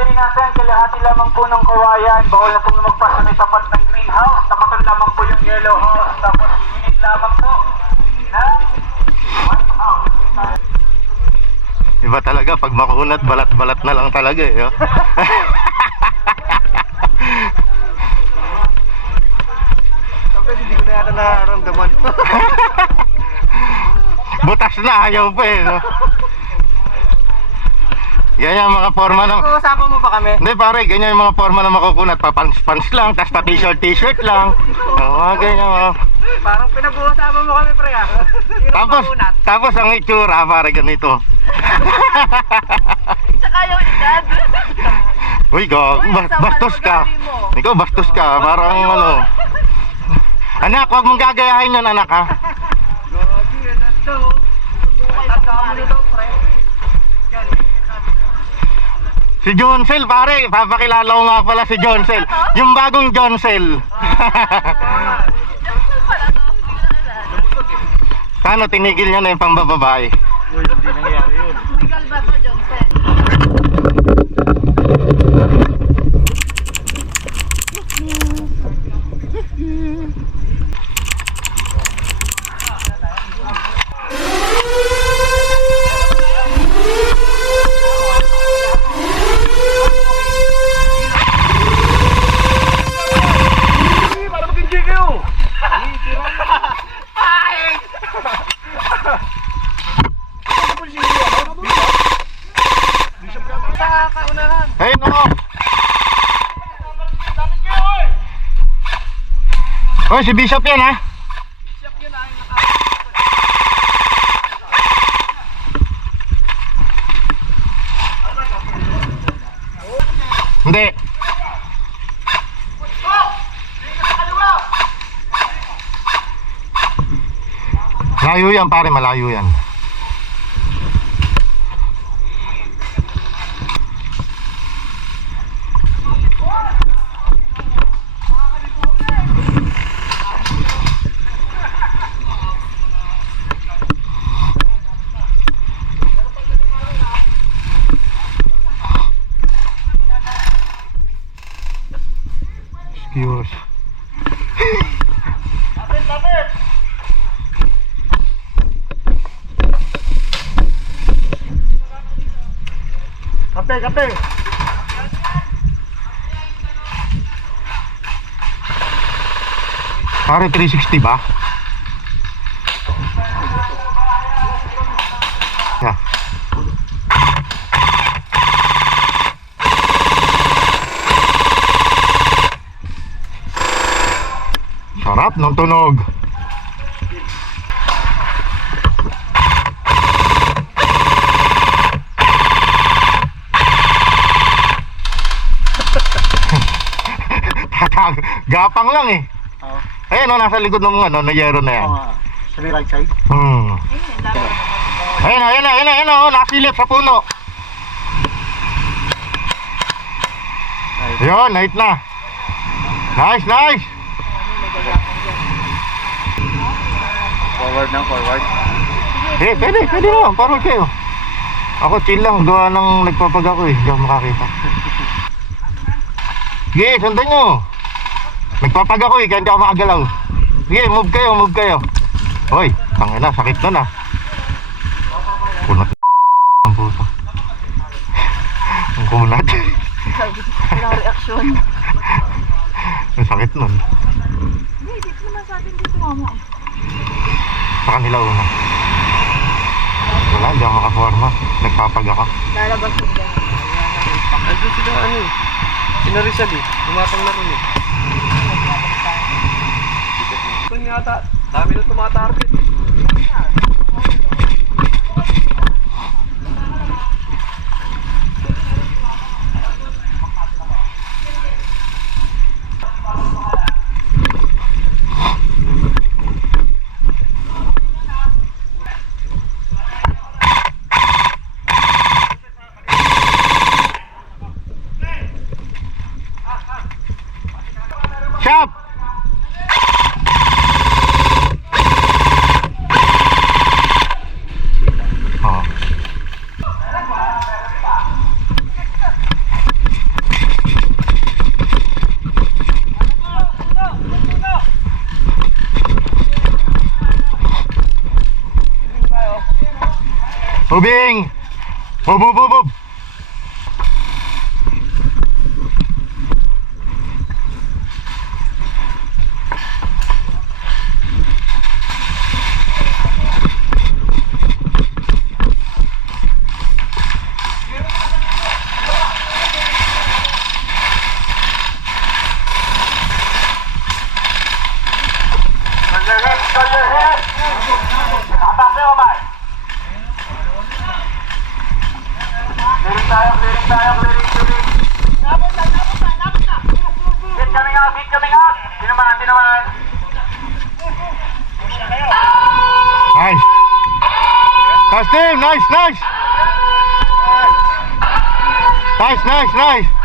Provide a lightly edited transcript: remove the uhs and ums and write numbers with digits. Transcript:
bili natin, kalahati lamang po ng kawayan. Bawal na pong lumagpas sa may tapat ng greenhouse. Tapatan lamang po yung yellow house. Tapos unit lamang po na white house. Iba talaga, pag makunat, balat-balat na lang talaga eh. Oh. Sabi, hindi ko na yata nararamdaman. Butas na, ayaw pa eh. No? Ganyan yung mga forma ng... Usapan mo ba kami? Hindi pare, ganyan yung mga forma ng makukunat. Pa-pants lang, tapos pa-t-shirt lang. Mga ganyan oh. Parang pinag-uusapan mo kami, pre, ah. Tapos ang itsura, pare, ganito. Tsaka yung edad. Uy, bastos ka. Ikaw, bastos ka. Parang ano. Anak, huwag mong gagayahin yun, anak, ha? Gogi, ano to? Tanda mo nito, pre. Yan, Si Jonsel, pare. Papakilala ko nga pala si Jonsel. Yung bagong Jonsel. Johnson pala to. Hindi ko nakilala. Paano tinigil niya na yung pambababae? Uy, hindi nangyayari yun. Legal ba to, Johnson? Para mag-enjoy kayo! Ayun o! Oy, si Bishop yan ha? Hindi. Malayo yan pare, malayo yan. Excuse. Kape, kape! Pare 360 ba? Yeah. Sarap ng tunog. Gapang lang eh. Oo. Ayan o, nasa likod ng ano, na yero na yan. Oo nga. Sa may right side? Ayun, ayun o, nasilip sa puno. Yun, night na. Nice, nice. Forward na, forward. Eh, pwede naman, parang kayo. Ako chill lang, gawa ng nagpapag ako eh, hindi ako makakita. Sige, sundan nyo. Nagpapag ako eh, kaya hindi ako makagalaw. Sige, move kayo. Hoy, tangina, sakit nun ah. Kunat ang puto. Ang kunat. Walang reaksyon. Ang sakit nun. Hindi, dito naman sa atin dito, mama. Sa kanila una. Wala, hindi ako makaforma. Nagpapag ako. Lalabas yung gano'n. Andun sila ano eh. Sinarisal eh. Tumatang na rin eh. Ito yata. Dami na tumatarget. Shop! Moving! Move, move, move, move! Turn your head, turn your head. Nakataas na yung kamay. Clearing tayo, clearing tayo, clearing, clearing. Beat coming out, beat coming out. Di naman, di naman. Nice! Nice team! Nice, nice! Nice, nice, nice!